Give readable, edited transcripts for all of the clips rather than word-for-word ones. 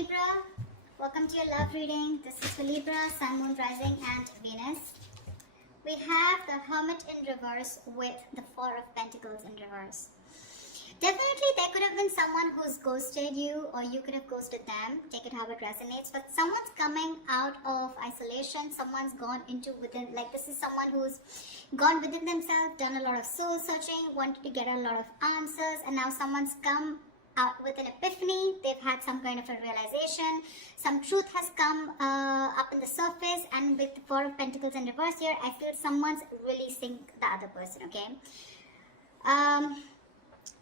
Libra, welcome to your love reading. This is for Libra, Sun, Moon, Rising and Venus. We have the Hermit in reverse with the Four of Pentacles in reverse. Definitely there could have been someone who's ghosted you, or you could have ghosted them. Take it how it resonates. But someone's coming out of isolation. Someone's gone into within, like this is someone who's gone within themselves, done a lot of soul searching, wanted to get a lot of answers, and now someone's come out with an epiphany. They've had some kind of a realization. Some truth has come up in the surface, and with the Four of Pentacles in reverse here, I feel someone's releasing the other person, okay?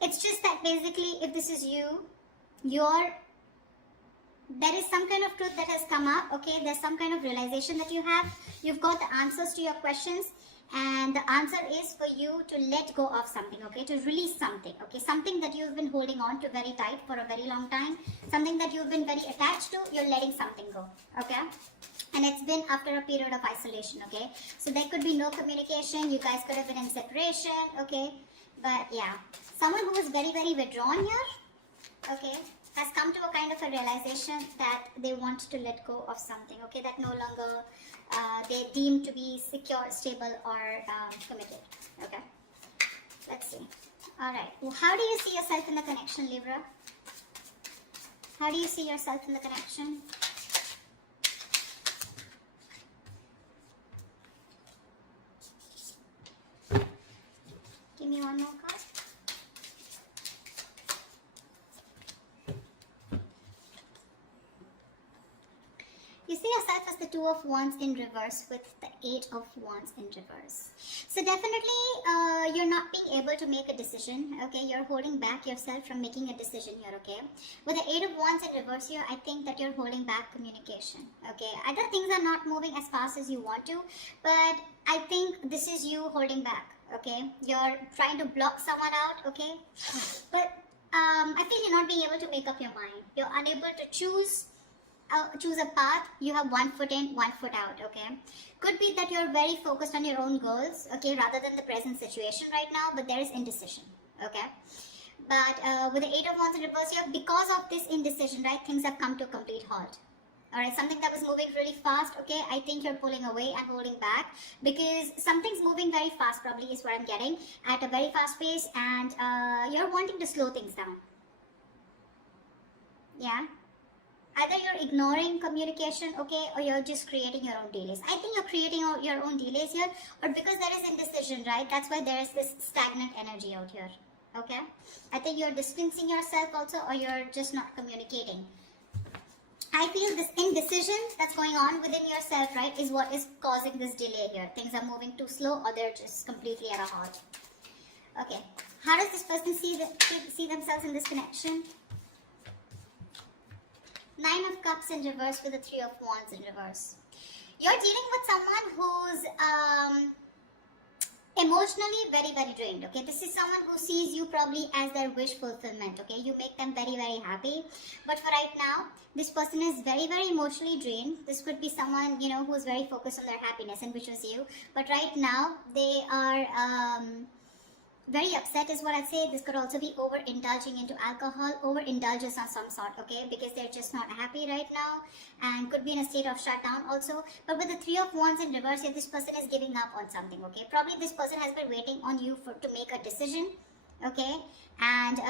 It's just that basically, if this is you, there is some kind of truth that has come up, okay? There's some kind of realization that you have. You've got the answers to your questions, and the answer is for you to let go of something, okay? To release something, okay? Something that you've been holding on to very tight for a very long time. Something that you've been very attached to, you're letting something go, okay? And it's been after a period of isolation, okay? So there could be no communication. You guys could have been in separation, okay? But yeah, someone who is very, very withdrawn here, okay, has come to a kind of a realization that they want to let go of something, okay, that no longer they deem to be secure, stable, or committed, okay. Let's see. All right. Well, how do you see yourself in the connection, Libra? How do you see yourself in the connection? Give me one more card. You see yourself as the Two of Wands in reverse with the Eight of Wands in reverse. So definitely you're not being able to make a decision, okay? You're holding back yourself from making a decision here, okay? With the Eight of Wands in reverse here, I think that you're holding back communication, okay? Either things are not moving as fast as you want to, but I think this is you holding back, okay? You're trying to block someone out, okay? But I feel you're not being able to make up your mind. You're unable to choose a path. You have one foot in, one foot out, okay? Could be that you're very focused on your own goals, okay, rather than the present situation right now, but there is indecision, okay? But with the Eight of Wands in reverse here, because of this indecision, right, things have come to a complete halt. Alright, something that was moving really fast, okay, I think you're pulling away and holding back, because something's moving very fast, probably is what I'm getting, at a very fast pace, and you're wanting to slow things down. Yeah? Either you're ignoring communication, okay, or you're just creating your own delays. I think you're creating your own delays here, or because there is indecision, right? That's why there is this stagnant energy out here, okay? I think you're distancing yourself also, or you're just not communicating. I feel this indecision that's going on within yourself, right, is what is causing this delay here. Things are moving too slow, or they're just completely at a halt. Okay, how does this person see themselves in this connection? Nine of Cups in reverse with the Three of Wands in reverse. You're dealing with someone who's emotionally very, very drained, okay? This is someone who sees you probably as their wish fulfillment, okay? You make them very, very happy. But for right now, this person is very, very emotionally drained. This could be someone, you know, who's very focused on their happiness, and which was you. But right now, they are very upset is what I'd say. This could also be overindulging into alcohol, overindulgence of some sort, okay? Because they're just not happy right now, and could be in a state of shutdown also. But with the Three of Wands in reverse here, this person is giving up on something, okay? Probably this person has been waiting on you to make a decision, okay? And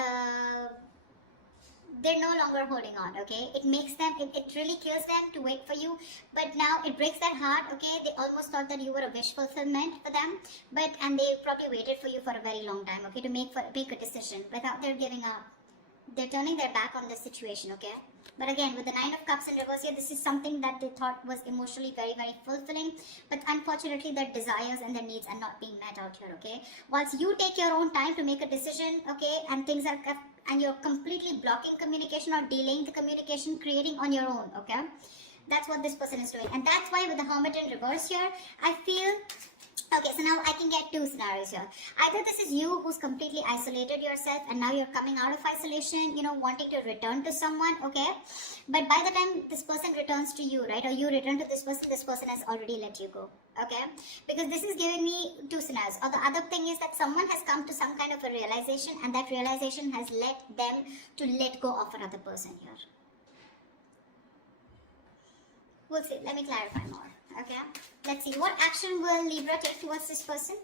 they're no longer holding on, okay? It makes them, it really kills them to wait for you, but now it breaks their heart, okay? They almost thought that you were a wish fulfillment for them, and they probably waited for you for a very long time, okay, to make a decision. Without they're giving up, they're turning their back on the situation, okay? But again, with the Nine of Cups in reverse here, this is something that they thought was emotionally very, very fulfilling, but unfortunately their desires and their needs are not being met out here, okay? Once you take your own time to make a decision, okay, and you're completely blocking communication or delaying the communication, creating on your own, okay? That's what this person is doing. And that's why with the Hermit in reverse here, I feel, okay, so now I can get two scenarios here. Either this is you who's completely isolated yourself, and now you're coming out of isolation, you know, wanting to return to someone, okay? But by the time this person returns to you, right, or you return to this person has already let you go, okay? Because this is giving me two scenarios. Or the other thing is that someone has come to some kind of a realization, and that realization has led them to let go of another person here. We'll see. Let me clarify more. Okay. Let's see. What action will Libra take towards this person?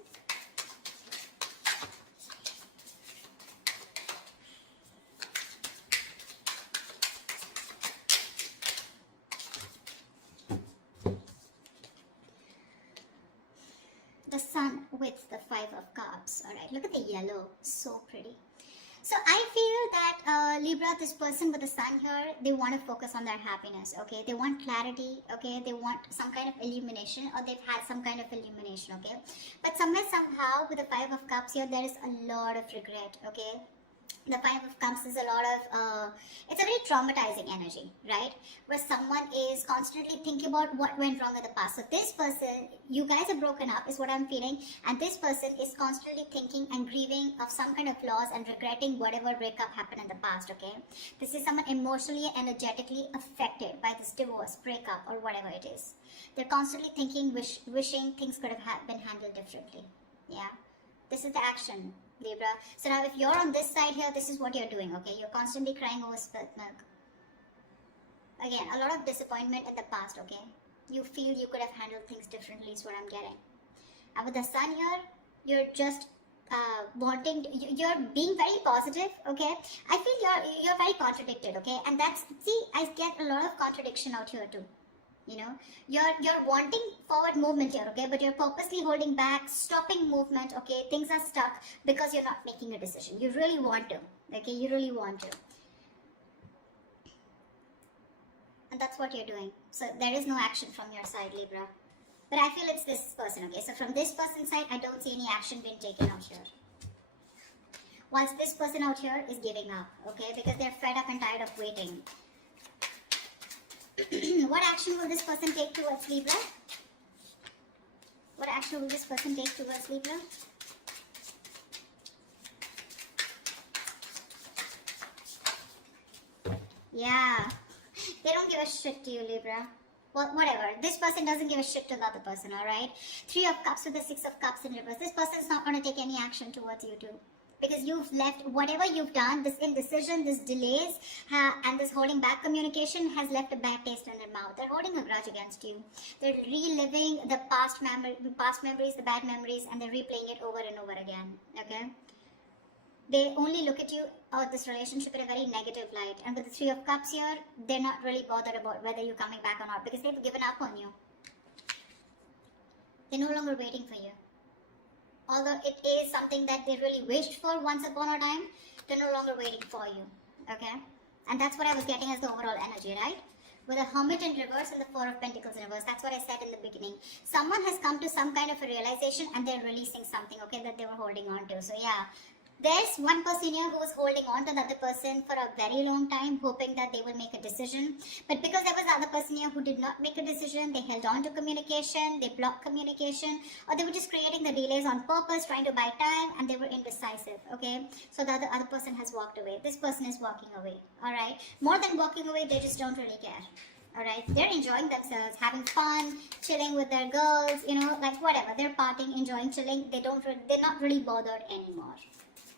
The sun with the 5 of cups. All right. Look at the yellow. So pretty. So I feel that Libra, this person with the sun here, they want to focus on their happiness, okay? They want clarity, okay? They want some kind of illumination, or they've had some kind of illumination, okay? But somewhere, somehow, with the 5 of cups here, there is a lot of regret, okay? The 5 of cups is a lot of, it's a very traumatizing energy, right? Where someone is constantly thinking about what went wrong in the past. So this person, you guys are broken up is what I'm feeling. And this person is constantly thinking and grieving of some kind of loss and regretting whatever breakup happened in the past, okay? This is someone emotionally, energetically affected by this divorce, breakup, or whatever it is. They're constantly thinking, wishing things could have been handled differently, yeah? This is the action, Libra. So now if you're on this side here, this is what you're doing, okay? You're constantly crying over spilt milk. Again, a lot of disappointment in the past, okay? You feel you could have handled things differently is what I'm getting. And with the sun here, you're just you're being very positive, okay? I feel you're very contradicted, okay? And that's, see, I get a lot of contradiction out here too. You know, you're wanting forward movement here, okay, but you're purposely holding back, stopping movement, okay? Things are stuck because you're not making a decision. You really want to, okay? You really want to, and that's what you're doing. So there is no action from your side, Libra, but I feel it's this person, okay? So from this person's side, I don't see any action being taken out here, whilst this person out here is giving up, okay, because they're fed up and tired of waiting. What action will this person take towards Libra? What action will this person take towards Libra? Yeah. They don't give a shit to you, Libra. Well, whatever. This person doesn't give a shit to the other person, alright? 3 of Cups with the 6 of Cups in reverse. This person is not going to take any action towards you too. Because you've left, whatever you've done, this indecision, this delays, and this holding back communication has left a bad taste in their mouth. They're holding a grudge against you. They're reliving the past memories, the bad memories, and they're replaying it over and over again, okay? They only look at you or this relationship in a very negative light. And with the 3 of Cups here, they're not really bothered about whether you're coming back or not because they've given up on you. They're no longer waiting for you. Although it is something that they really wished for once upon a time, they're no longer waiting for you, okay? And that's what I was getting as the overall energy, right? With a Hermit in reverse and the 4 of Pentacles in reverse, that's what I said in the beginning. Someone has come to some kind of a realization and they're releasing something, okay, that they were holding on to. So yeah, there's one person here who was holding on to the other person for a very long time, hoping that they will make a decision. But because there was the other person here who did not make a decision, they held on to communication, they blocked communication, or they were just creating the delays on purpose, trying to buy time, and they were indecisive, okay? So the other person has walked away. This person is walking away, all right? More than walking away, they just don't really care. All right, they're enjoying themselves, having fun, chilling with their girls, you know, like whatever. They're partying, enjoying, chilling. They're not really bothered anymore.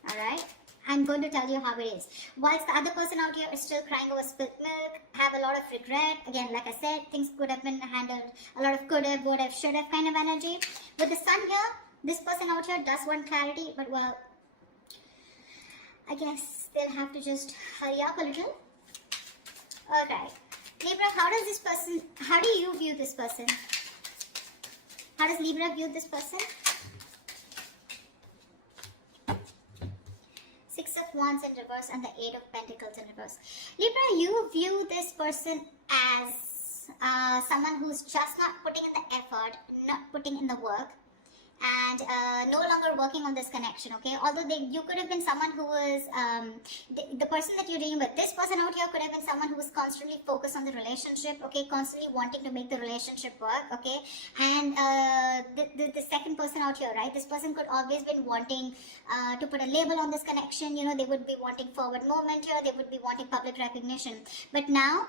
Alright, I'm going to tell you how it is. Whilst the other person out here is still crying over spilt milk, have a lot of regret. Again, like I said, things could have been handled. A lot of could have, would have, should have kind of energy. With the sun here, this person out here does want clarity, but well, I guess they'll have to just hurry up a little. Alright, Libra, how do you view this person? How does Libra view this person? 6 of Wands in reverse and the 8 of Pentacles in reverse. Libra, you view this person as someone who's just not putting in the effort, not putting in the work, and no longer working on this connection, okay? Although you could have been someone who was, the person that you're dealing with, this person out here could have been someone who was constantly focused on the relationship, okay? Constantly wanting to make the relationship work, okay? And the second person out here, right? This person could always been wanting to put a label on this connection, you know, they would be wanting forward movement here, they would be wanting public recognition. But now,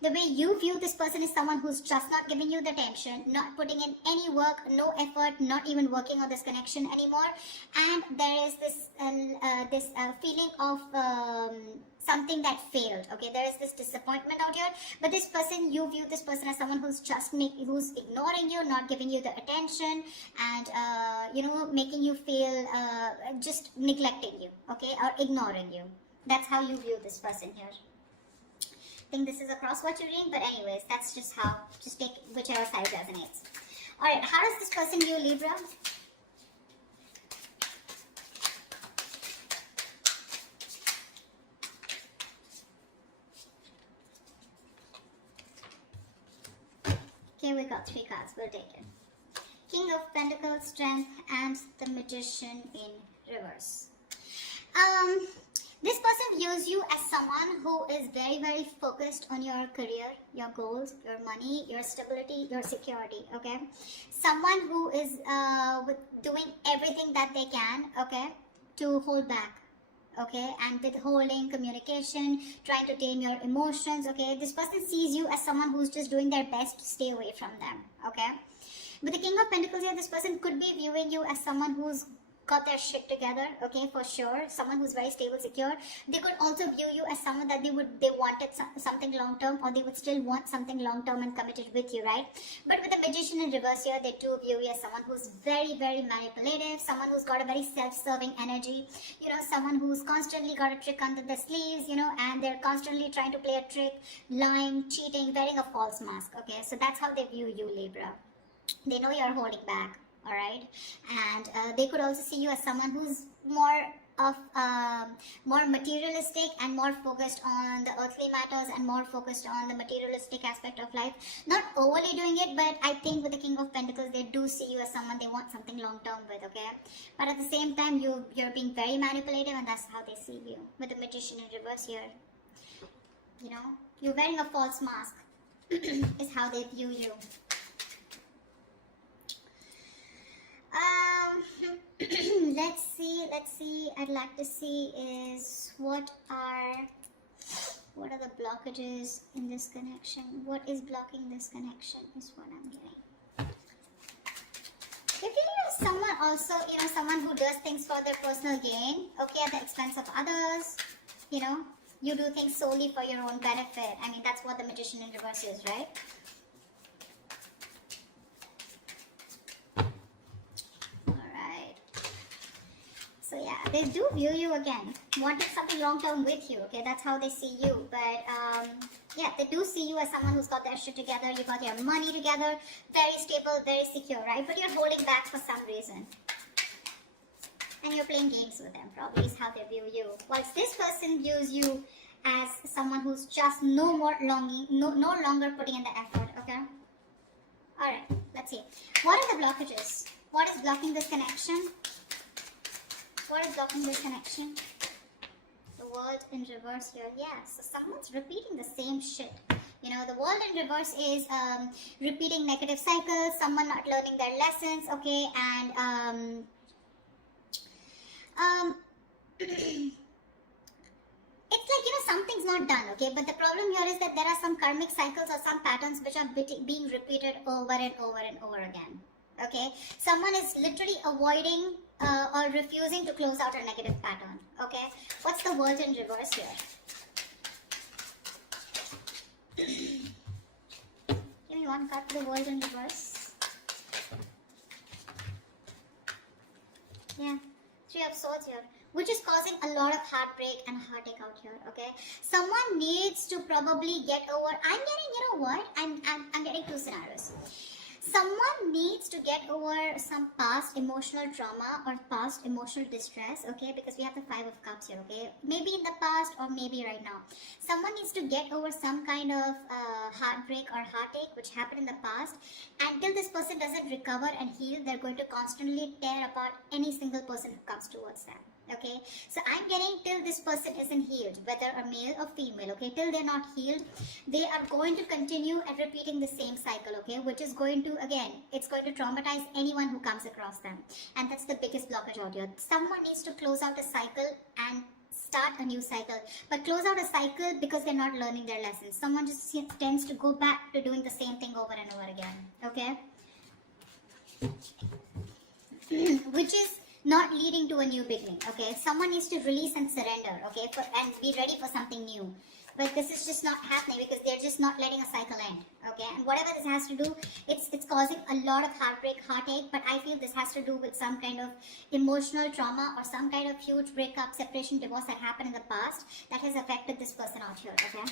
the way you view this person is someone who's just not giving you the attention, not putting in any work, no effort, not even working on this connection anymore. And there is this feeling of something that failed. Okay, there is this disappointment out here, but this person, you view this person as someone who's who's ignoring you, not giving you the attention, and you know, making you feel just neglecting you, okay, or ignoring you. That's how you view this person here. I think this is a cross-watch reading, but anyways, that's just how, just take whichever side resonates. Alright, how does this person view Libra? Okay, we got 3 cards. We'll take it. King of Pentacles, Strength, and the Magician in reverse. This person views you as someone who is very, very focused on your career, your goals, your money, your stability, your security, okay? Someone who is doing everything that they can, okay, to hold back, okay, and withholding communication, trying to tame your emotions, okay? This person sees you as someone who's just doing their best to stay away from them, okay? With the King of Pentacles here, this person could be viewing you as someone who's got their shit together, okay, for sure. Someone who's very stable, secure. They could also view you as someone that they wanted something long term, or they would still want something long term and committed with you, right? But with the Magician in reverse here, they do view you as someone who's very, very manipulative, someone who's got a very self-serving energy, you know, someone who's constantly got a trick under the sleeves, you know, and they're constantly trying to play a trick, lying, cheating, wearing a false mask, okay? So that's how they view you, Libra. They know you're holding back. All right, and they could also see you as someone who's more materialistic and more focused on the earthly matters and more focused on the materialistic aspect of life. Not overly doing it, but I think with the King of Pentacles, they do see you as someone they want something long term with, okay? But at the same time, you're being very manipulative, and that's how they see you. With the Magician in reverse here, you know, you're wearing a false mask is how they view you. Let's see. I'd like to see is what are the blockages in this connection? What is blocking this connection is what I'm getting. They feel you're someone also, you know, someone who does things for their personal gain, okay, at the expense of others, you know. You do things solely for your own benefit. I mean, that's what the Magician in reverse is, right? So yeah, they do view you again, wanting something long-term with you, okay? That's how they see you. But yeah, they do see you as someone who's got their shit together, you got your money together, very stable, very secure, right? But you're holding back for some reason. And you're playing games with them, probably is how they view you. Whilst this person views you as someone who's just no longer putting in the effort, okay? Alright, let's see. What are the blockages? What is blocking this connection? What is blocking this connection? The World in reverse here. Yeah, so someone's repeating the same shit. You know, the World in reverse is repeating negative cycles, someone not learning their lessons, okay, and it's like, you know, something's not done, okay, but the problem here is that there are some karmic cycles or some patterns which are being repeated over and over and over again, okay. Someone is literally avoiding or refusing to close out a negative pattern, okay. What's the World in reverse here? Give me one card for the World in reverse. Yeah, Three of Swords here, which is causing a lot of heartbreak and heartache out here, okay. Someone needs to probably get over, I'm getting, you know what, I'm getting 2 scenarios. Someone needs to get over some past emotional trauma or past emotional distress, okay, because we have the 5 of Cups here, okay, maybe in the past or maybe right now. Someone needs to get over some kind of heartbreak or heartache which happened in the past. Until this person doesn't recover and heal, they're going to constantly tear apart any single person who comes towards them. Okay, so I'm getting till this person isn't healed, whether a male or female, okay, till they're not healed, they are going to continue and repeating the same cycle, okay, which is going to, again, it's going to traumatize anyone who comes across them, and that's the biggest blockage out here. Someone needs to close out a cycle and start a new cycle, but close out a cycle because they're not learning their lessons. Someone just tends to go back to doing the same thing over and over again, okay, which is not leading to a new beginning. Okay, someone needs to release and surrender, okay, and be ready for something new. But this is just not happening because they're just not letting a cycle end. Okay, and whatever this has to do, it's causing a lot of heartbreak, heartache. But I feel this has to do with some kind of emotional trauma or some kind of huge breakup, separation, divorce that happened in the past that has affected this person out here. Okay. All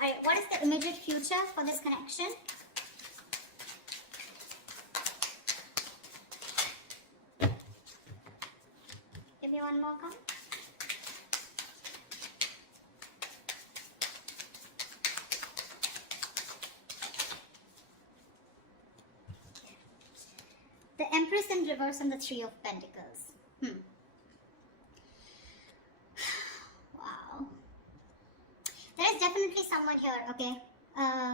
right. What is the immediate future for this connection? Give me one more card. The Empress in reverse and the Three of Pentacles. Wow. There is definitely someone here, okay,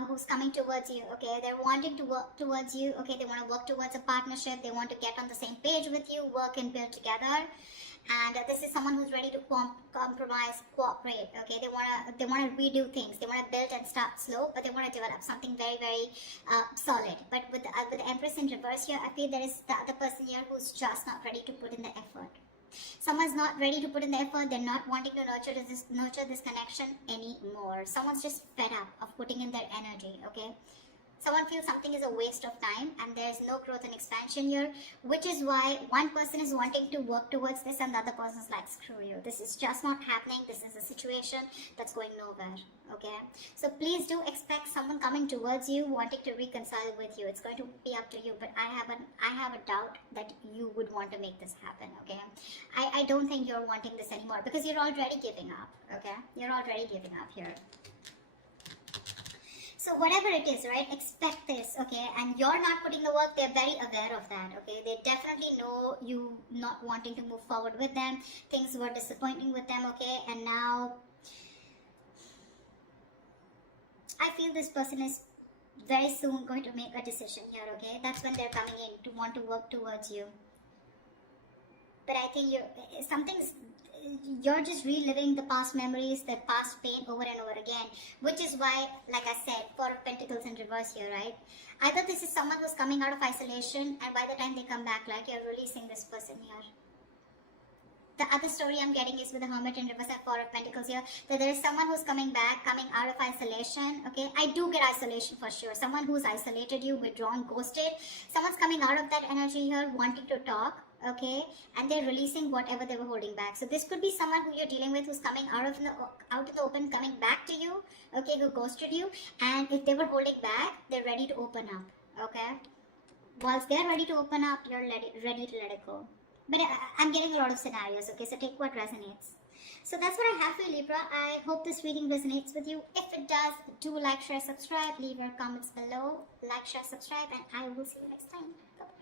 who's coming towards you, okay. They're wanting to work towards you, okay. They want to work towards a partnership. They want to get on the same page with you, work and build together. And this is someone who's ready to compromise, cooperate, okay. They want to redo things. They want to build and start slow, but they want to develop something very, very solid. But with the Empress in reverse here, I feel there is the other person here who's just not ready to put in the effort. Someone's not ready to put in the effort. They're not wanting to nurture this connection anymore. Someone's just fed up of putting in their energy, okay. Someone feels something is a waste of time and there's no growth and expansion here, which is why one person is wanting to work towards this and the other person is like, screw you. This is just not happening. This is a situation that's going nowhere, okay? So please do expect someone coming towards you, wanting to reconcile with you. It's going to be up to you, but I have a doubt that you would want to make this happen, okay? I don't think you're wanting this anymore because you're already giving up, okay? You're already giving up here. So whatever it is, right, expect this, okay, and you're not putting the work, they're very aware of that, okay, they definitely know you not wanting to move forward with them, things were disappointing with them, okay, and now, I feel this person is very soon going to make a decision here, okay, that's when they're coming in to want to work towards you, but I think you're just reliving the past memories, the past pain over and over again, which is why, like I said, Four of Pentacles in reverse here, right? Either this is someone who's coming out of isolation and by the time they come back, like you're releasing this person here. The other story I'm getting is with the Hermit in reverse and Four of Pentacles here, that there is someone who's coming back, coming out of isolation, okay? I do get isolation for sure. Someone who's isolated you, withdrawn, ghosted. Someone's coming out of that energy here, wanting to talk, okay, and they're releasing whatever they were holding back. So this could be someone who you're dealing with who's coming out in the open, coming back to you, okay, who ghosted you, and if they were holding back, they're ready to open up, okay. Once they're ready to open up, you're ready to let it go. But I'm getting a lot of scenarios, okay, so take what resonates. So that's what I have for you, Libra. I hope this reading resonates with you. If it does, do like, share, subscribe, leave your comments below, like, share, subscribe, and I will see you next time. Bye-bye.